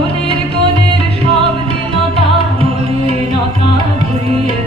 কোনের কোনের সব দিনতা হরিণতা ঘুরিয়ে